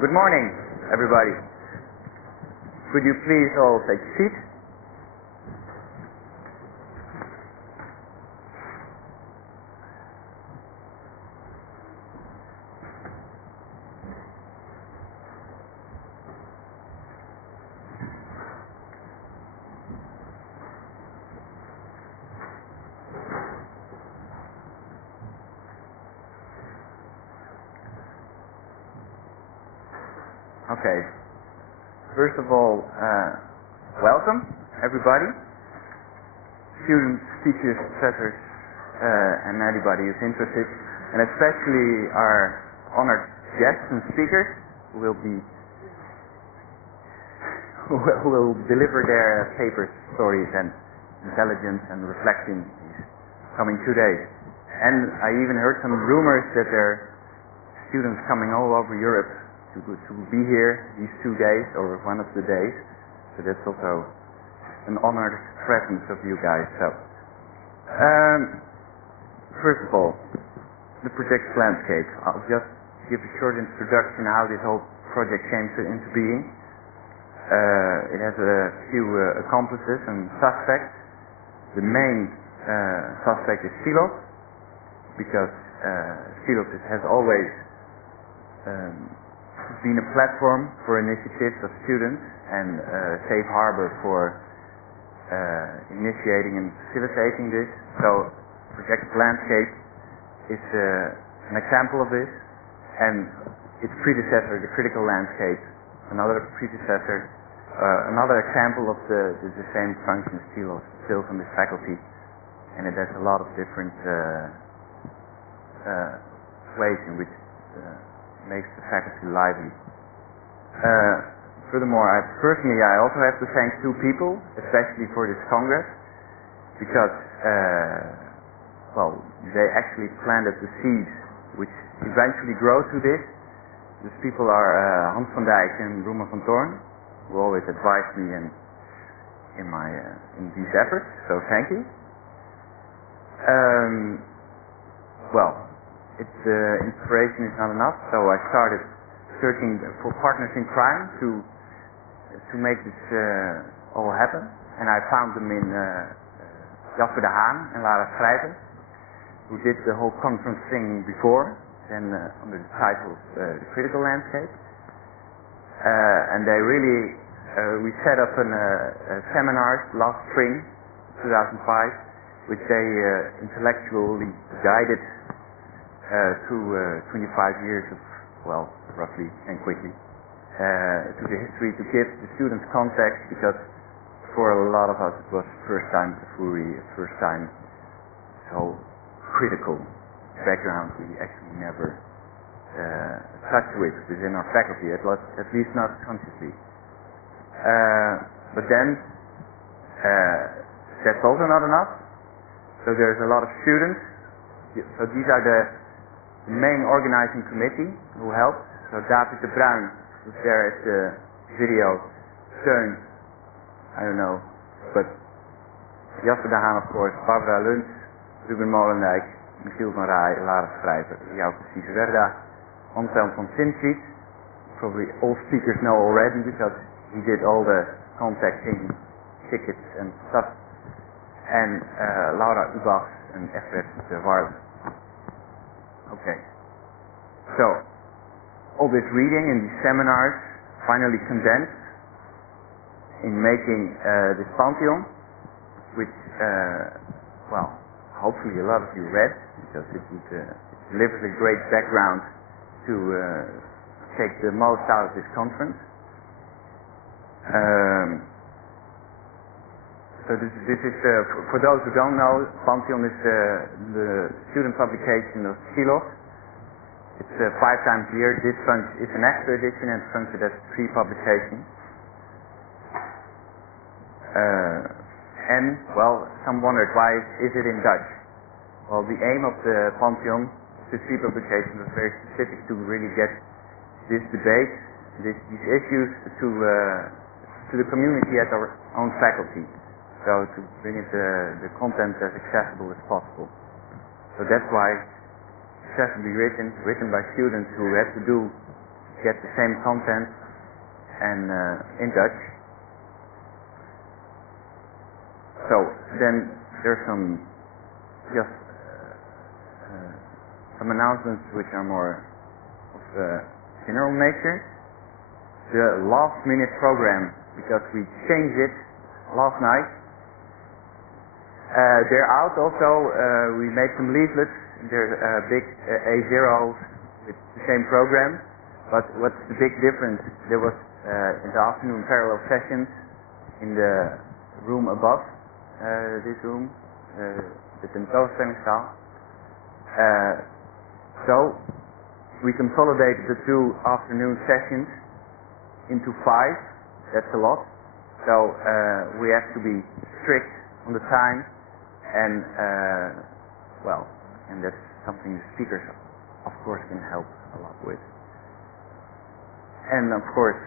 Good morning, everybody. Could you please all take a seat? Okay. First of all, welcome, everybody. Students, teachers, professors, and anybody who's interested, and especially our honored guests and speakers who will deliver their papers, stories, and intelligence and reflection these coming 2 days. And I even heard some rumors that there are students coming all over Europe to be here these 2 days, or one of the days. So that's also an honored presence of you guys. So, first of all, the Projective Landscape. I'll just give a short introduction how this whole project came into being. It has a few accomplices and suspects. The main suspect is Stylos, because Stylos has always been a platform for initiatives of students and a safe harbor for initiating and facilitating this. So Projective Landscape is an example of this, and its predecessor, the Critical Landscape, another predecessor, another example of the same function Stylos fills on this faculty, and it has a lot of different ways in which makes the faculty lively. Furthermore, I also have to thank 2 people, especially for this Congress, because they actually planted the seeds which eventually grow to this. These people are Hans van Dijk and Roemer van Toorn, who always advised me in these efforts. So thank you. Inspiration is not enough, so I started searching for partners in crime to make this all happen, and I found them in Jasper Haan and Lara Schrijver, who did the whole conference thing before, then under the title of the Critical Landscape, and they really we set up a seminars last spring, 2005, which they intellectually guided through 25 years of, roughly and quickly, to the history, to give the students context, because for a lot of us it was first time so critical background we actually never touched with within our faculty, at least not consciously. But then, that's also not enough, so there's a lot of students, so these are the main organizing committee who helped. So David de Bruin was there at the video. Steun, I don't know, but Jasper de Haan, of course, Barbara Luns, Ruben Molendijk, Michiel van Rij, Lara Schrijver, Jouke Civerda, Anselm van Sintvliet. Probably all speakers know already because he did all the contacting, tickets and stuff. And Laura Ubach and Everett de Warle. Okay, so all this reading and these seminars finally condensed in making this Pantheon, which, hopefully a lot of you read, because it delivers a great background to take the most out of this conference. So this is, for those who don't know, Pantheon is the student publication of Stylos. It's 5 times a year. This is an extra edition and functions as 3 publications. Some wondered why is it in Dutch? Well, the aim of the Pantheon, the 3 publications, was very specific to really get this debate, these issues to the community at our own faculty. So to bring the content as accessible as possible. So that's why accessibly written by students who have to do get the same content and in Dutch. So then there's some announcements which are more of general nature. The last minute program, because we changed it last night. They're out also. We made some leaflets. They're big A0s with the same program. But what's the big difference? There was in the afternoon parallel sessions in the room above this room, the tentoonstellingszaal. So we consolidated the 2 afternoon sessions into 5. That's a lot. So we have to be strict on the time, and and that's something the speakers, of course, can help a lot with. And of course,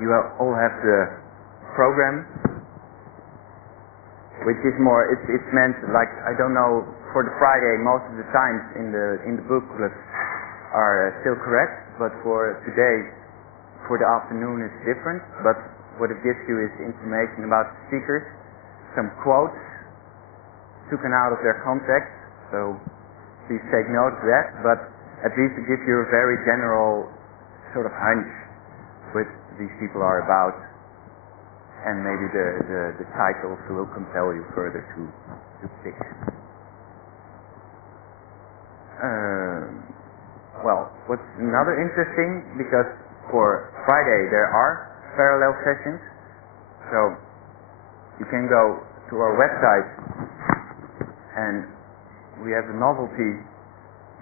you all have the program, which is more. It's meant like, I don't know, for the Friday, most of the times in the booklet are still correct, but for today, for the afternoon, it's different. But what it gives you is information about the speakers, some quotes taken out of their context, so please take note of that, but at least it gives you a very general sort of hunch what these people are about, and maybe the titles will compel you further to pick. What's another interesting, because for Friday there are parallel sessions, so you can go to our website, and we have a novelty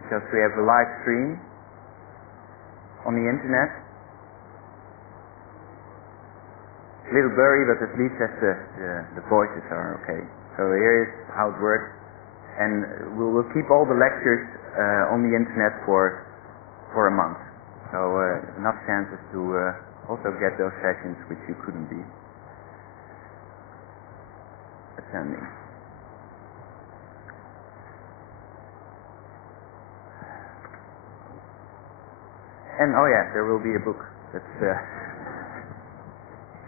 because we have a live stream on the internet. A little blurry, but at least the voices are okay. So here is how it works, and we'll keep all the lectures on the internet for a month. So enough chances to also get those sessions which you couldn't be attending. And oh yeah, there will be a book. That's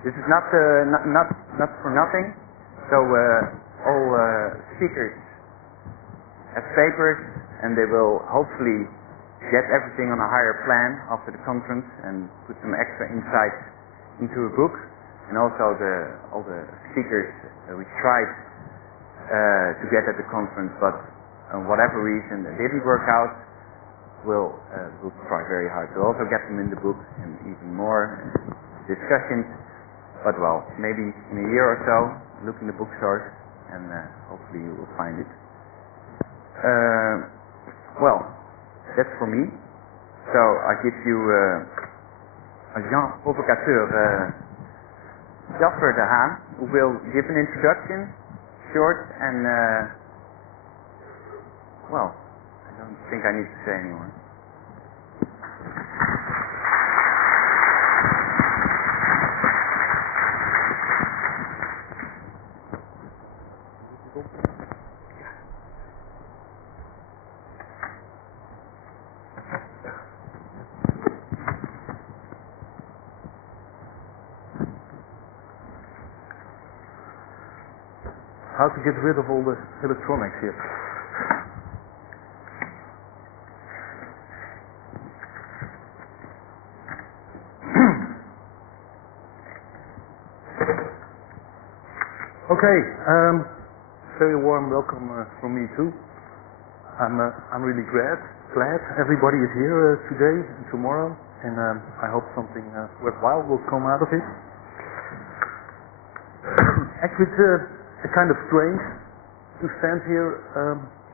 this is not for nothing. So all speakers have papers, and they will hopefully get everything on a higher plan after the conference and put some extra insights into a book. And also all the speakers we tried to get at the conference, but for whatever reason it didn't work out, we'll try very hard to also get them in the book and even more discussions. But maybe in a year or so, look in the bookstores, and hopefully you will find it. That's for me. So I give you Jean Provocateur Jasper de Haan, who will give an introduction, short, and I don't think I need to say anymore. How to get rid of all the electronics here. Okay, very warm welcome from me too. I'm really glad everybody is here today and tomorrow, and I hope something worthwhile will come out of it. Actually, it's kind of strange to stand here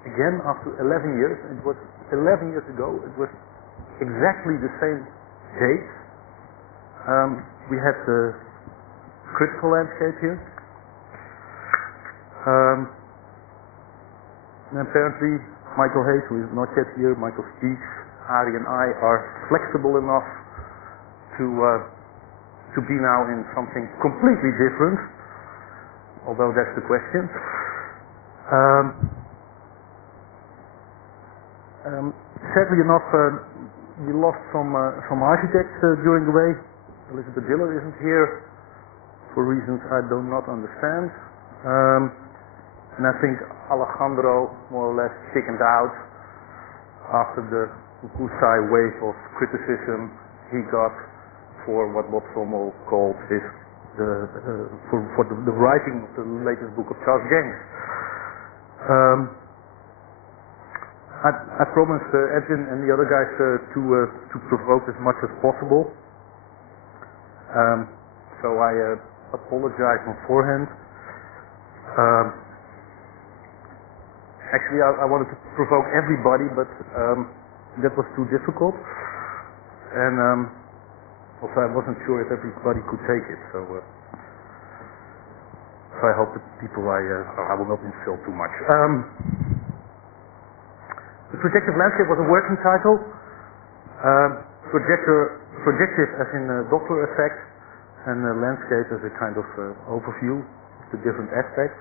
again after 11 years. It was 11 years ago. It was exactly the same date. We had the critical landscape here. And apparently Michael Hayes, who is not yet here, Michael Spies, Ari and I are flexible enough to be now in something completely different, although that's the question. Sadly enough, we lost some architects during the way. Elizabeth Diller isn't here for reasons I do not understand. And I think Alejandro more or less chickened out after the Husai wave of criticism he got for what Bob Sommel called for the writing of the latest book of Charles Gaines. I promised Edwin and the other guys to provoke as much as possible. So I apologize beforehand. Actually, I wanted to provoke everybody, but that was too difficult. And also, I wasn't sure if everybody could take it. So I hope that people I will not insult too much. The Projective Landscape was a working title. Projective as in Doppler effect, and landscape as a kind of overview of the different aspects.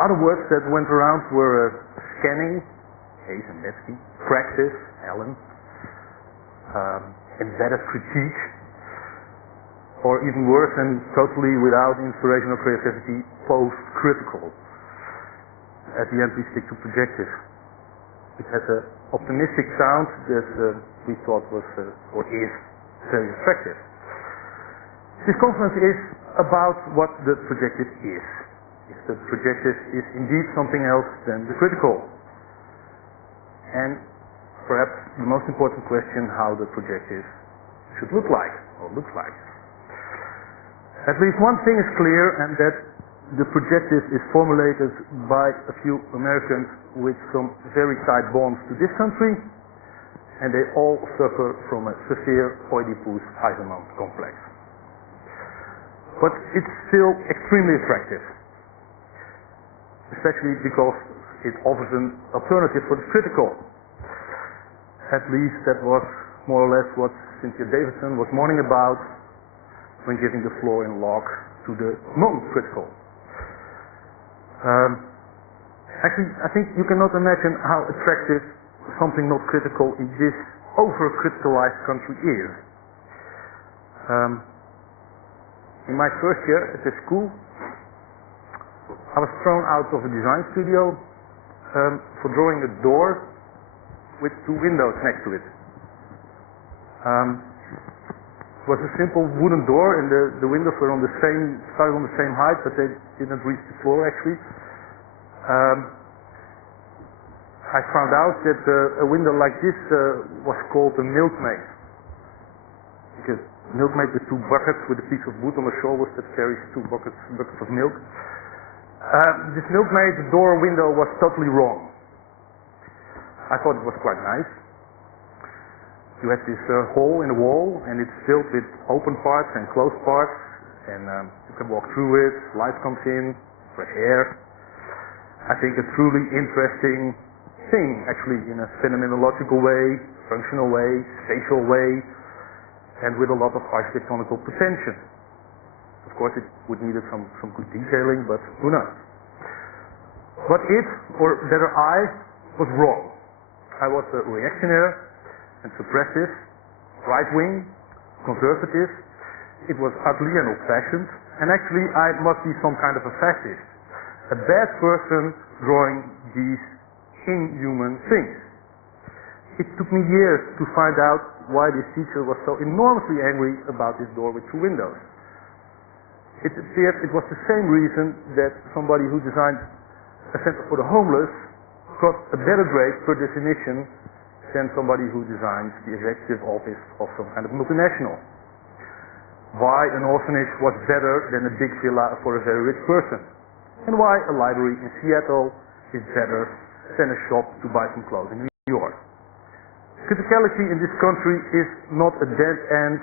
Other words that went around were scanning, Hayes and Betsky, praxis, Allen, embedded critique, or even worse and totally without inspiration or creativity, post-critical. At the end we stick to projective. It has an optimistic sound that we thought was, or is, very effective. This conference is about what the projective is. If the projective is indeed something else than the critical. And perhaps the most important question, how the projective should look like, or looks like. At least one thing is clear, and that the projective is formulated by a few Americans with some very tight bonds to this country, and they all suffer from a severe Oedipus Eisenman complex. But it's still extremely attractive, especially because it offers an alternative for the critical. At least that was more or less what Cynthia Davidson was mourning about when giving the floor in log to the non-critical. Actually, I think you cannot imagine how attractive something not critical in this over-criticalized country is. In my first year at the school, I was thrown out of a design studio for drawing a door with two windows next to it. It was a simple wooden door, and the windows were started on the same height, but they didn't reach the floor actually. I found out that a window like this was called a milkmaid, because milkmaid with two buckets with a piece of wood on the shoulders that carries two buckets of milk. This milkmaid door window was totally wrong. I thought it was quite nice. You have this hole in the wall, and it's filled with open parts and closed parts, and you can walk through it, light comes in, fresh air. I think a truly interesting thing, actually, in a phenomenological way, functional way, spatial way, and with a lot of architectonical pretension. Of course, it would need some good detailing, but who knows? But it, or better I, was wrong. I was a reactionary and suppressive, right-wing, conservative. It was ugly and old-fashioned, and actually I must be some kind of a fascist, a bad person drawing these inhuman things. It took me years to find out why this teacher was so enormously angry about this door with two windows. It appeared it was the same reason that somebody who designed a center for the homeless got a better grade per definition than somebody who designs the executive office of some kind of multinational. Why an orphanage was better than a big villa for a very rich person. And why a library in Seattle is better than a shop to buy some clothes in New York. Criticality in this country is not a dead end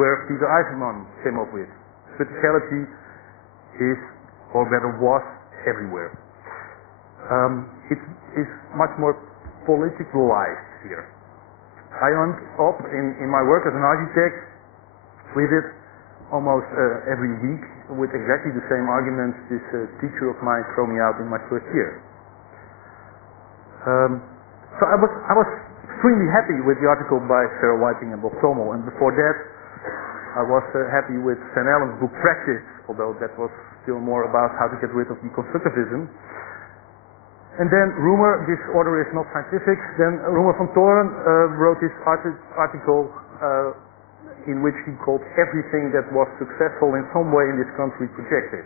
where Peter Eisenman came up with. Criticality is, or better was, everywhere. It is much more politicalized here. I end up in my work as an architect with it almost every week with exactly the same arguments this teacher of mine threw me out in my first year. So I was extremely happy with the article by Sarah Whiting and Bob Tommel, and before that I was happy with Van Allen's book Practice, although that was still more about how to get rid of deconstructivism. And then Roemer, this order is not scientific, then Roemer van Toren wrote this article in which he called everything that was successful in some way in this country projective.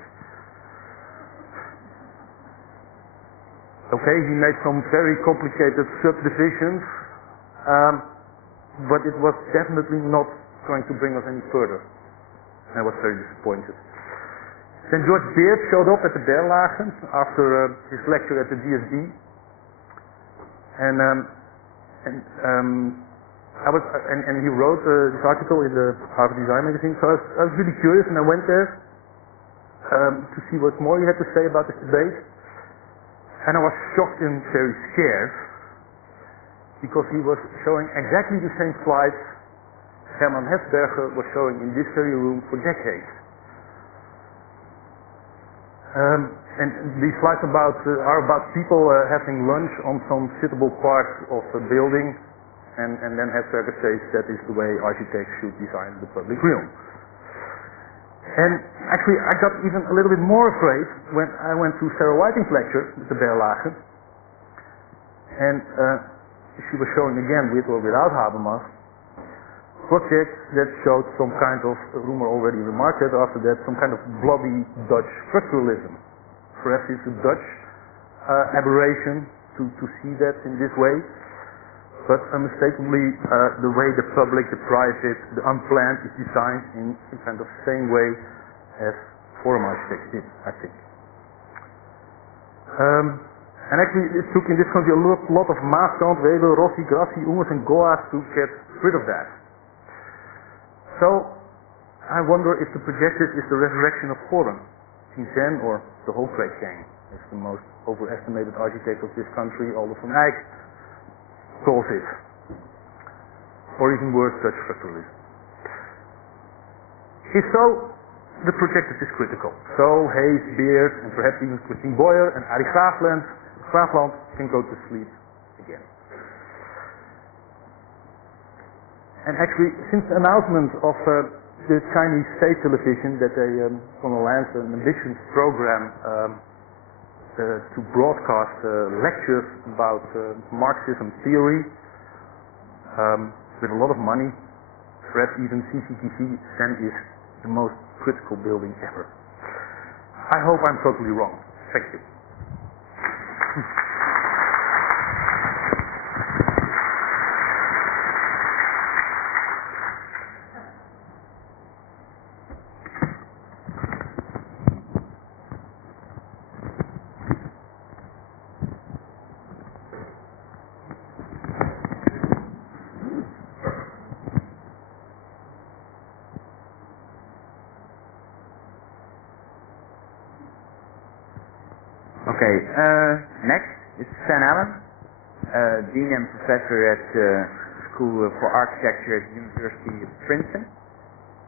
Okay, he made some very complicated subdivisions, but it was definitely not going to bring us any further. I was very disappointed. Then George Beard showed up at the Berlage after his lecture at the DSB, and he wrote this article in the Harvard Design magazine. So I was really curious, and I went there to see what more he had to say about this debate. And I was shocked and very scared because he was showing exactly the same slides Hermann Hesberger was showing in this very room for decades. And these slides are about people having lunch on some suitable part of a building, and then Hesberger says that is the way architects should design the public realm. And actually, I got even a little bit more afraid when I went to Sarah Whiting's lecture at the Berlage, and she was showing again, with or without Habermas, projects that showed some kind of, Roemer already remarked it after that, some kind of blobby Dutch structuralism. Perhaps it's a Dutch aberration to see that in this way, but unmistakably the way the public, the private, the unplanned is designed in kind of the same way as forum architects did, I think. And actually it took in this country a lot of Maaskant, Weber, Rossi, Grassi, Ungers and Goas to get rid of that. So I wonder if the projective is the resurrection of forum. Cézanne, or the whole great gang, is the most overestimated architect of this country, Aldo van Eyck, calls it. Or even worse, Dutch structuralism. If so, the projective is critical. So Hayes, Beard, and perhaps even Christine Boyer and Arie Graafland can go to sleep again. And actually, since the announcement of the Chinese state television that they want to launch an ambitious program to broadcast lectures about Marxism theory with a lot of money, perhaps even CCTV, then is the most critical building ever. I hope I'm totally wrong. Thank you. Okay, next is Van Allen, Dean and Professor at the School for Architecture at the University of Princeton,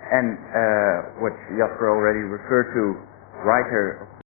and what Jasper already referred to, writer of